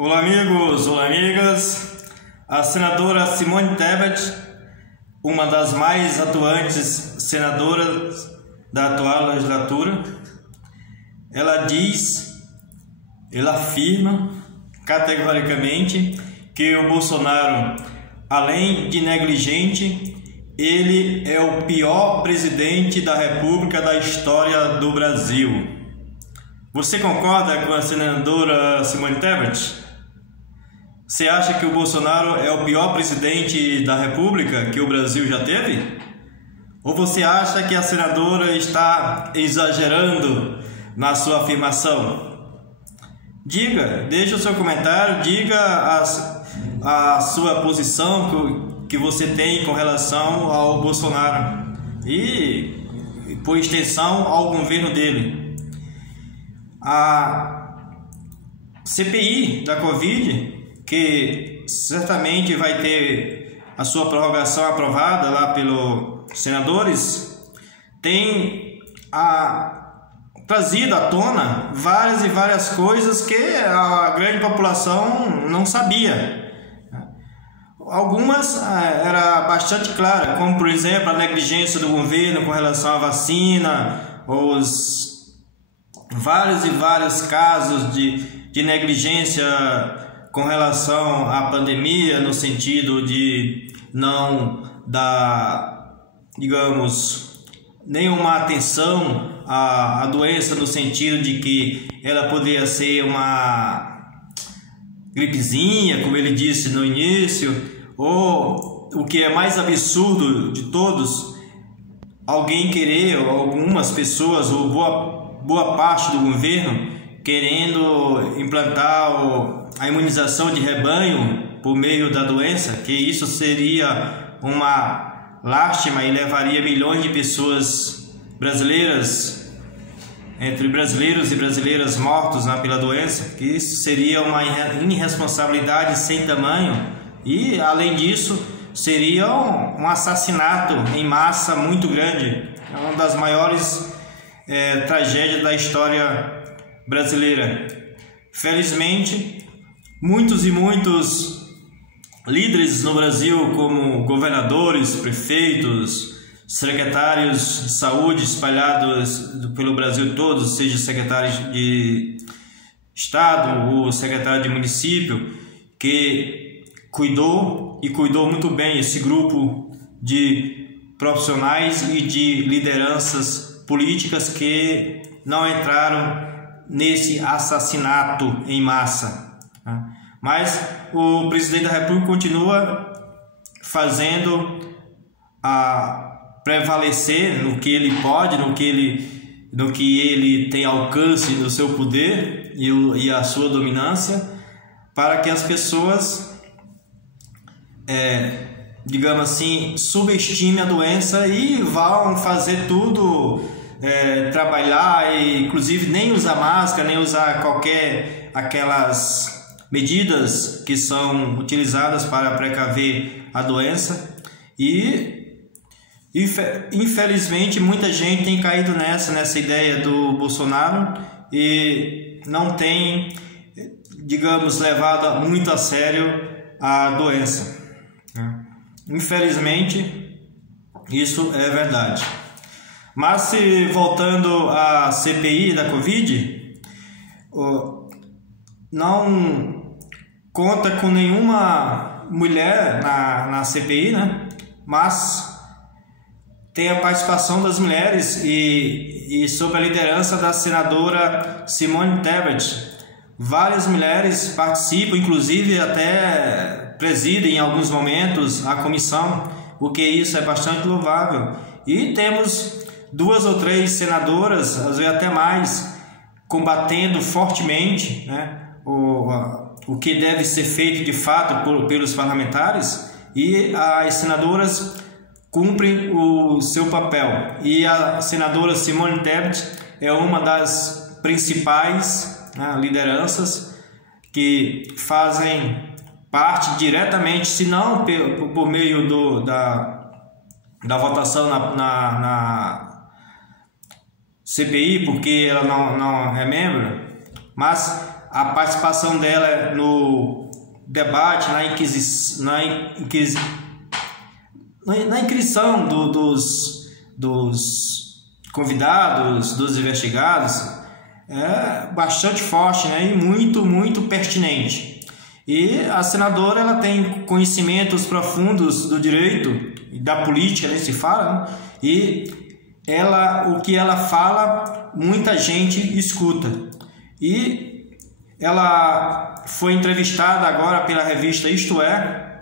Olá amigos, olá amigas. A senadora Simone Tebet, uma das mais atuantes senadoras da atual legislatura, ela afirma categoricamente que o Bolsonaro, além de negligente, ele é o pior presidente da República da história do Brasil. Você concorda com a senadora Simone Tebet? Você acha que o Bolsonaro é o pior presidente da República que o Brasil já teve? Ou você acha que a senadora está exagerando na sua afirmação? Deixe o seu comentário, diga a sua posição que você tem com relação ao Bolsonaro e, por extensão, ao governo dele. A CPI da Covid, que certamente vai ter a sua prorrogação aprovada lá pelos senadores, tem trazido à tona várias e várias coisas que a grande população não sabia. Algumas era bastante clara, como por exemplo a negligência do governo com relação à vacina, os vários e vários casos de negligência com relação à pandemia, no sentido de não dar, digamos, nenhuma atenção à doença, no sentido de que ela poderia ser uma gripezinha, como ele disse no início, ou o que é mais absurdo de todos, alguém querer, ou algumas pessoas, ou boa parte do governo, querendo implantar a imunização de rebanho por meio da doença, que isso seria uma lástima e levaria milhões de pessoas brasileiras, entre brasileiros e brasileiras mortos pela doença, que isso seria uma irresponsabilidade sem tamanho e, além disso, seria um assassinato em massa muito grande. É uma das maiores tragédias da história brasileira. Felizmente, muitos e muitos líderes no Brasil, como governadores, prefeitos, secretários de saúde espalhados pelo Brasil todo, seja secretário de estado ou secretário de município, que cuidou muito bem esse grupo de profissionais e de lideranças políticas que não entraram nesse assassinato em massa. Mas o presidente da República continua fazendo prevalecer no que ele pode, no que ele tem alcance no seu poder e a sua dominância, para que as pessoas, digamos assim, subestimem a doença e vão fazer tudo, trabalhar e inclusive nem usar máscara, nem usar aquelas medidas que são utilizadas para precaver a doença. E infelizmente muita gente tem caído nessa ideia do Bolsonaro e não tem, digamos, levado muito a sério a doença. Infelizmente isso é verdade. Mas voltando à CPI da Covid, não conta com nenhuma mulher na CPI, mas tem a participação das mulheres e sob a liderança da senadora Simone Tebet. Várias mulheres participam, inclusive até presidem em alguns momentos a comissão, o que isso é bastante louvável. E temos 2 ou 3 senadoras, às vezes até mais, combatendo fortemente, o que deve ser feito de fato pelos parlamentares, e as senadoras cumprem o seu papel. E a senadora Simone Tebet é uma das principais lideranças que fazem parte diretamente, se não por meio da votação na CPI, porque ela não é membro, mas a participação dela no debate, na inquisição dos convidados, dos investigados, é bastante forte, né? E muito pertinente. E a senadora, ela tem conhecimentos profundos do direito e da política, nem se fala, né? E o que ela fala, muita gente escuta. E ela foi entrevistada agora pela revista Isto É,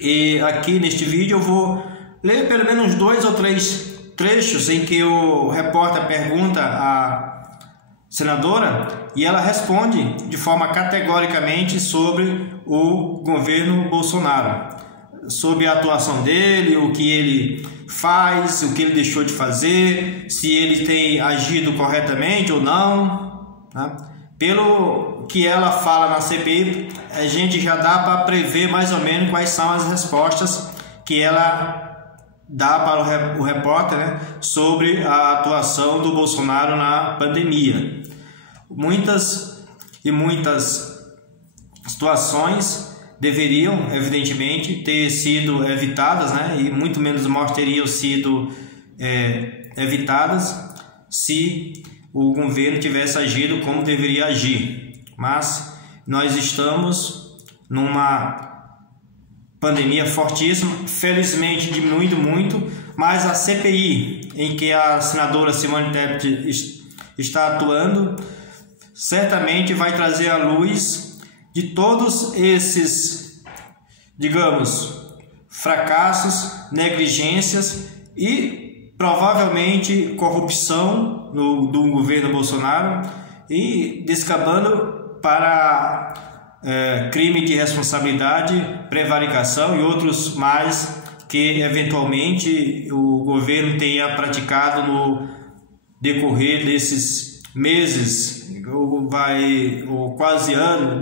e aqui neste vídeo eu vou ler pelo menos 2 ou 3 trechos em que o repórter pergunta à senadora e ela responde de forma categoricamente sobre o governo Bolsonaro, sobre a atuação dele, o que ele faz, o que ele deixou de fazer, se ele tem agido corretamente ou não, né? Pelo que ela fala na CPI, a gente já dá para prever mais ou menos quais são as respostas que ela dá para o repórter, né, sobre a atuação do Bolsonaro na pandemia. Muitas situações deveriam, evidentemente, ter sido evitadas, né, e muito menos mortes teriam sido evitadas se o governo tivesse agido como deveria agir. Mas nós estamos numa pandemia fortíssima, felizmente diminuindo muito, mas a CPI em que a senadora Simone Tebet está atuando certamente vai trazer à luz de todos esses, digamos, fracassos, negligências e provavelmente corrupção do governo Bolsonaro e descambando para crime de responsabilidade, prevaricação e outros mais que eventualmente o governo tenha praticado no decorrer desses meses, ou quase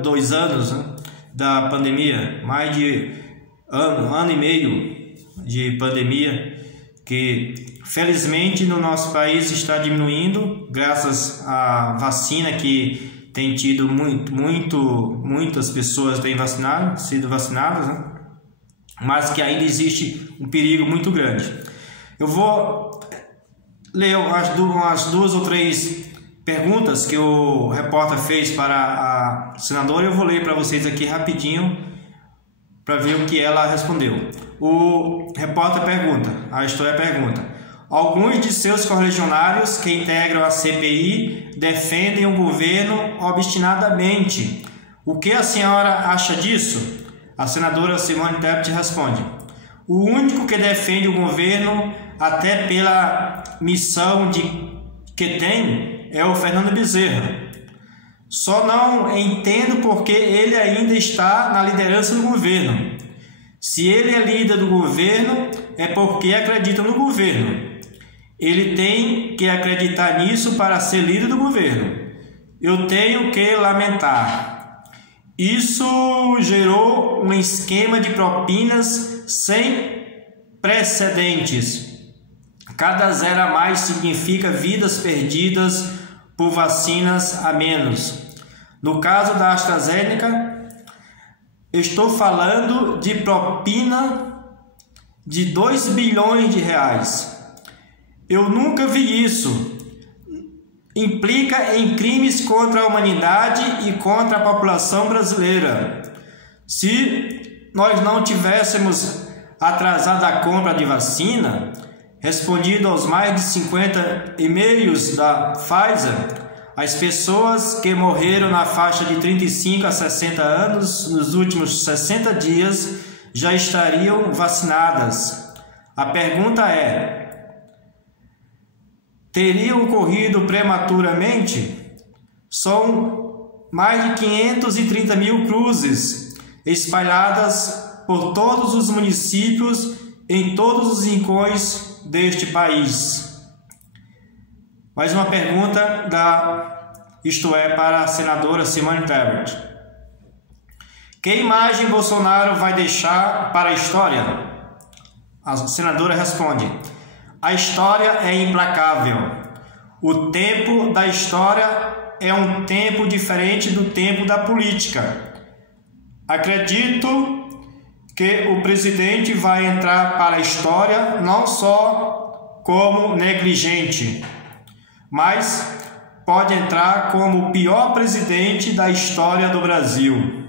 2 anos, né, da pandemia, mais de ano e meio de pandemia, que felizmente no nosso país está diminuindo graças à vacina que tem tido muitas pessoas têm sido vacinadas, né? Mas que ainda existe um perigo muito grande. Eu vou ler umas 2 ou 3 perguntas que o repórter fez para a senadora. Eu vou ler para vocês aqui rapidinho para ver o que ela respondeu. O repórter pergunta, a história pergunta: alguns de seus correligionários que integram a CPI defendem o governo obstinadamente. O que a senhora acha disso? A senadora Simone Tebet responde: o único que defende o governo, até pela missão que tem, é o Fernando Bezerra. Só não entendo porque ele ainda está na liderança do governo. Se ele é líder do governo, é porque acredita no governo. Ele tem que acreditar nisso para ser líder do governo. Eu tenho que lamentar. Isso gerou um esquema de propinas sem precedentes. Cada 0 a mais significa vidas perdidas por vacinas a menos. No caso da AstraZeneca, estou falando de propina de 2 bilhões de reais. Eu nunca vi isso. Implica em crimes contra a humanidade e contra a população brasileira. Se nós não tivéssemos atrasado a compra de vacina, respondido aos mais de 50 e-mails da Pfizer, as pessoas que morreram na faixa de 35 a 60 anos nos últimos 60 dias já estariam vacinadas. A pergunta é: teriam ocorrido prematuramente? São mais de 530 mil cruzes espalhadas por todos os municípios em todos os rincões deste país. Mais uma pergunta Isto É para a senadora Simone Tebet. Que imagem Bolsonaro vai deixar para a história? A senadora responde: a história é implacável. O tempo da história é um tempo diferente do tempo da política. Acredito que o presidente vai entrar para a história não só como negligente, mas pode entrar como o pior presidente da história do Brasil.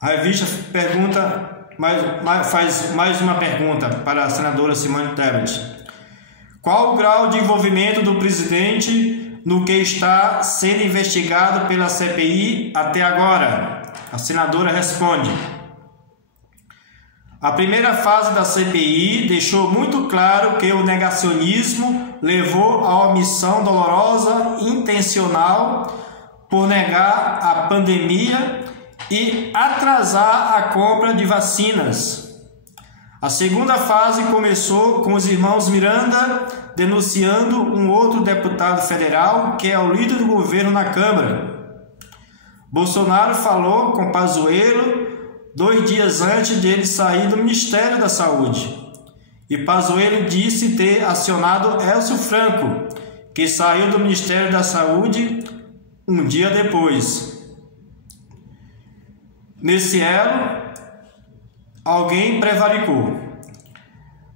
A revista faz mais uma pergunta para a senadora Simone Tebet. Qual o grau de envolvimento do presidente no que está sendo investigado pela CPI até agora? A senadora responde: a primeira fase da CPI deixou muito claro que o negacionismo levou à omissão dolorosa intencional por negar a pandemia e atrasar a compra de vacinas. A segunda fase começou com os irmãos Miranda denunciando um outro deputado federal que é o líder do governo na Câmara. Bolsonaro falou com Pazuello 2 dias antes de ele sair do Ministério da Saúde. E Pazuello disse ter acionado Elcio Franco, que saiu do Ministério da Saúde um dia depois. Nesse elo, alguém prevaricou.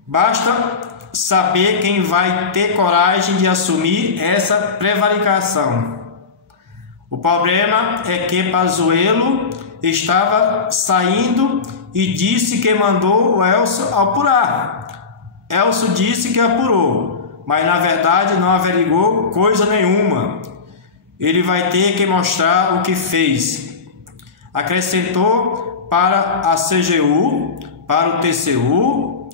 Basta saber quem vai ter coragem de assumir essa prevaricação. O problema é que Pazuello estava saindo e disse que mandou o Elcio apurar. Elcio disse que apurou, mas na verdade não averigou coisa nenhuma. Ele vai ter que mostrar o que fez. Acrescentou para a CGU, para o TCU,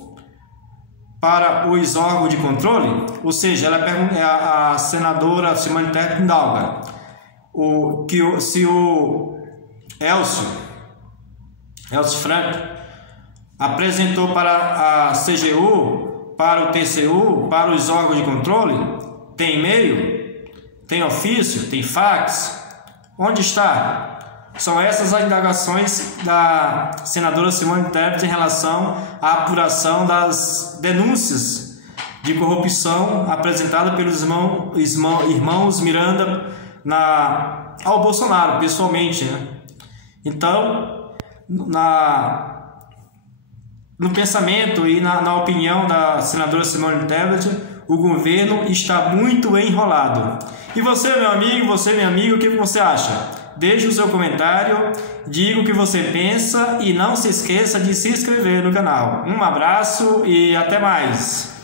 para os órgãos de controle, ou seja, a senadora Simone Tebet indaga se o Elcio Franco apresentou para a CGU, para o TCU, para os órgãos de controle, tem e-mail, tem ofício, tem fax, onde está? São essas as indagações da senadora Simone Tebet em relação à apuração das denúncias de corrupção apresentada pelos irmãos Miranda ao Bolsonaro, pessoalmente, né? Então, no pensamento e na opinião da senadora Simone Tebet, o governo está muito enrolado. E você, meu amigo, o que você acha? Deixe o seu comentário, diga o que você pensa e não se esqueça de se inscrever no canal. Um abraço e até mais!